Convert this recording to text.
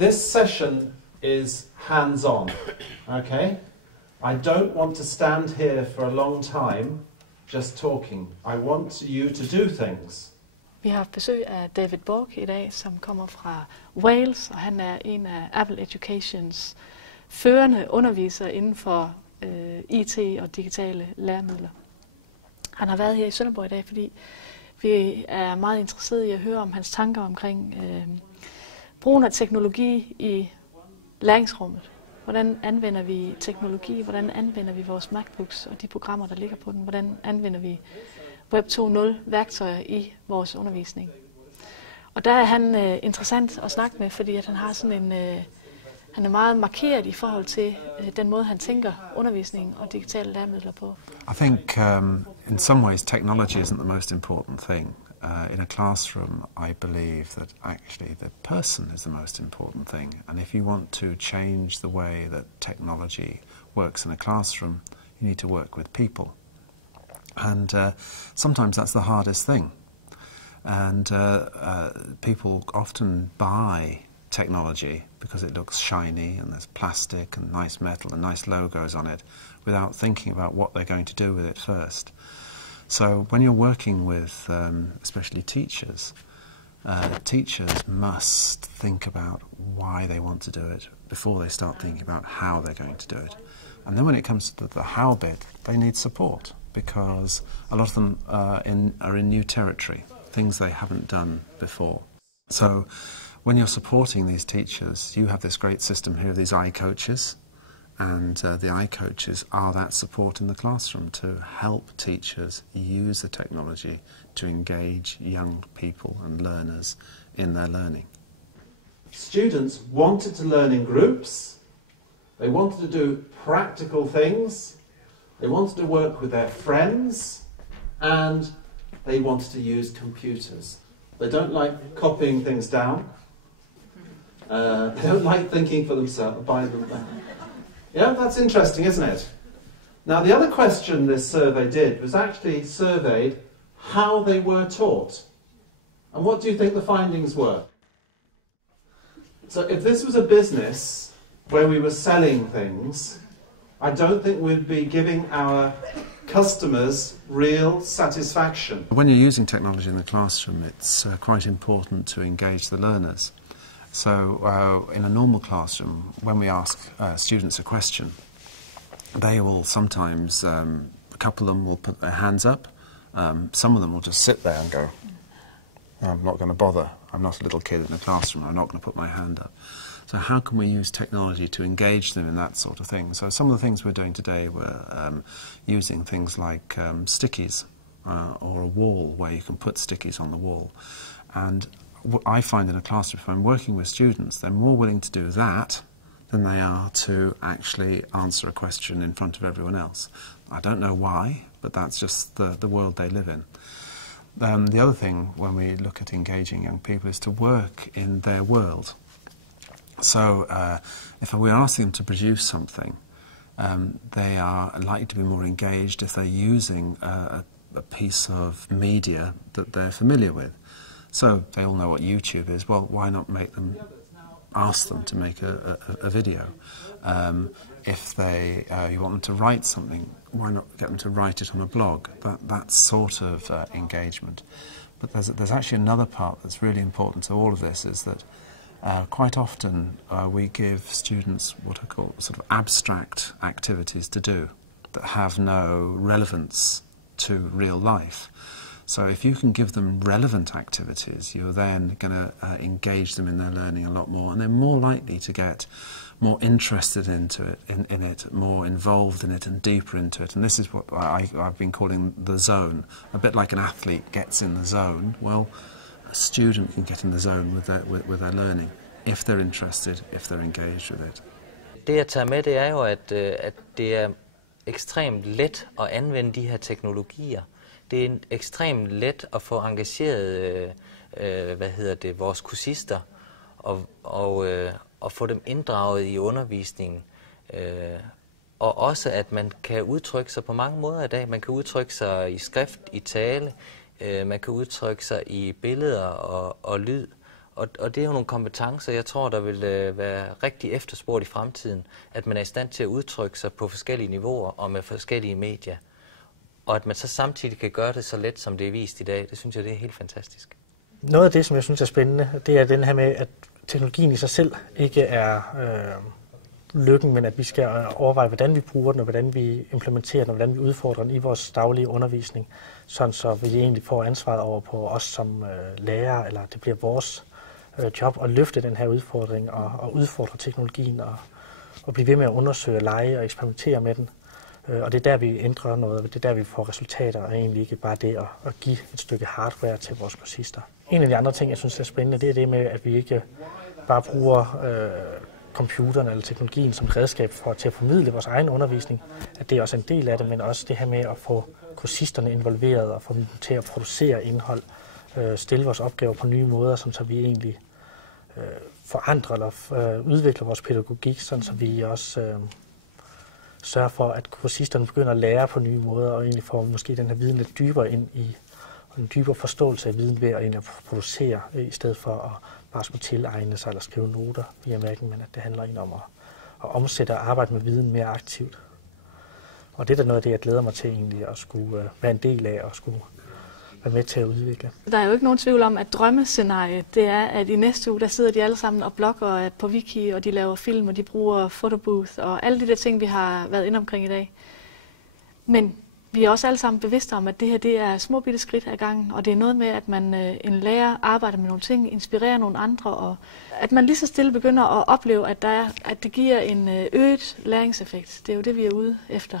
this session is hands-on, okay? I don't want to stand here for a long time just talking. I want you to do things. Vi har haft besøg af David Baugh i dag, som kommer fra Wales, og han er en af Apple Educations førende undervisere inden for IT og digitale læremidler. Han har været her i Sønderborg i dag, fordi vi er meget interesserede i at høre om hans tanker omkring brugen af teknologi i læringsrummet. Hvordan anvender vi teknologi? Hvordan anvender vi vores MacBooks og de programmer, der ligger på den? Hvordan anvender vi Web 2.0 værktøjer i vores undervisning? Og der er han interessant at snakke med, fordi at han har sådan en han er meget markeret i forhold til den måde han tænker undervisning og digitale læremidler på. I think in some ways technology isn't the most important thing. In a classroom, I believe that actually the person is the most important thing. And if you want to change the way that technology works in a classroom, you need to work with people. And sometimes that's the hardest thing. And people often buy technology because it looks shiny and there's plastic and nice metal and nice logos on it without thinking about what they're going to do with it first. So when you're working with especially teachers, teachers must think about why they want to do it before they start thinking about how they're going to do it. And then when it comes to the how bit, they need support because a lot of them are in new territory, things they haven't done before. So when you're supporting these teachers, you have this great system here of these iCoaches, and the iCoaches are that support in the classroom to help teachers use the technology to engage young people and learners in their learning. Students wanted to learn in groups, they wanted to do practical things, they wanted to work with their friends, and they wanted to use computers. They don't like copying things down. They don't like thinking for themselves, by them. Yeah, that's interesting, isn't it? Now, the other question this survey did was actually surveyed how they were taught. And what do you think the findings were? So if this was a business where we were selling things, I don't think we'd be giving our customers real satisfaction. When you're using technology in the classroom, it's quite important to engage the learners. So in a normal classroom, when we ask students a question, they will sometimes, a couple of them will put their hands up, some of them will just sit there and go, I'm not going to bother, I'm not a little kid in a classroom, I'm not going to put my hand up. So how can we use technology to engage them in that sort of thing? So some of the things we're doing today, we're using things like stickies or a wall where you can put stickies on the wall. And what I find in a classroom, if I'm working with students, they're more willing to do that than they are to actually answer a question in front of everyone else. I don't know why, but that's just the world they live in. The other thing when we look at engaging young people is to work in their world. So if we ask them to produce something, they are likely to be more engaged if they're using a piece of media that they're familiar with. So they all know what YouTube is. Well, why not make them, ask them to make a video? If you want them to write something, why not get them to write it on a blog? That sort of engagement. But there's actually another part that's really important to all of this, is that quite often we give students what are called sort of abstract activities to do that have no relevance to real life. So if you can give them relevant activities, you're then going to engage them in their learning a lot more, and they're more likely to get more interested into it, in it, more involved in it and deeper into it. And this is what I've been calling the zone. A bit like an athlete gets in the zone, well, a student can get in the zone with their learning, if they're interested, if they're engaged with it. Det jeg tager med, det er jo, at det er ekstremt let at anvende de her teknologier. Det er ekstremt let at få engageret vores kursister og få dem inddraget i undervisningen. Og også at man kan udtrykke sig på mange måder i dag. Man kan udtrykke sig i skrift, i tale, man kan udtrykke sig i billeder og lyd. Og det er jo nogle kompetencer, jeg tror, der vil være rigtig efterspurgt i fremtiden, at man er i stand til at udtrykke sig på forskellige niveauer og med forskellige medier. Og at man så samtidig kan gøre det så let, som det er vist i dag, det synes jeg, det er helt fantastisk. Noget af det, som jeg synes er spændende, det er den her med, at teknologien i sig selv ikke er lykken, men at vi skal overveje, hvordan vi bruger den, og hvordan vi implementerer den, og hvordan vi udfordrer den i vores daglige undervisning, sådan så vi egentlig får ansvaret over på os som lærere, eller det bliver vores job at løfte den her udfordring og udfordre teknologien og blive ved med at undersøge, lege og eksperimentere med den. Og det er der, vi ændrer noget, det er der, vi får resultater, og egentlig ikke bare det at give et stykke hardware til vores kursister. En af de andre ting, jeg synes er spændende, det er det med, at vi ikke bare bruger computeren eller teknologien som et redskab til at formidle vores egen undervisning, at det er også en del af det, men også det her med at få kursisterne involveret og få dem til at producere indhold, stille vores opgaver på nye måder, så vi egentlig forandrer eller udvikler vores pædagogik, så vi også sørger for, at kursisterne begynder at lære på nye måder og egentlig får måske den her viden lidt dybere ind i, og en dybere forståelse af viden ved at egentlig producere, i stedet for at bare skulle tilegne sig eller skrive noter via mærken, men at det handler om at omsætte og arbejde med viden mere aktivt. Og det er da noget af det, jeg glæder mig til egentlig at skulle være en del af og skulle være med til at udvikle. Der er jo ikke nogen tvivl om, at drømmescenariet, det er, at i næste uge, der sidder de alle sammen og blogger på Wiki, og de laver film, og de bruger photobooth, og alle de der ting, vi har været inde omkring i dag. Men vi er også alle sammen bevidste om, at det her det er små bitte skridt ad gangen, og det er noget med, at man en lærer arbejder med nogle ting, inspirerer nogle andre, og at man lige så stille begynder at opleve, at det giver en øget læringseffekt. Det er jo det, vi er ude efter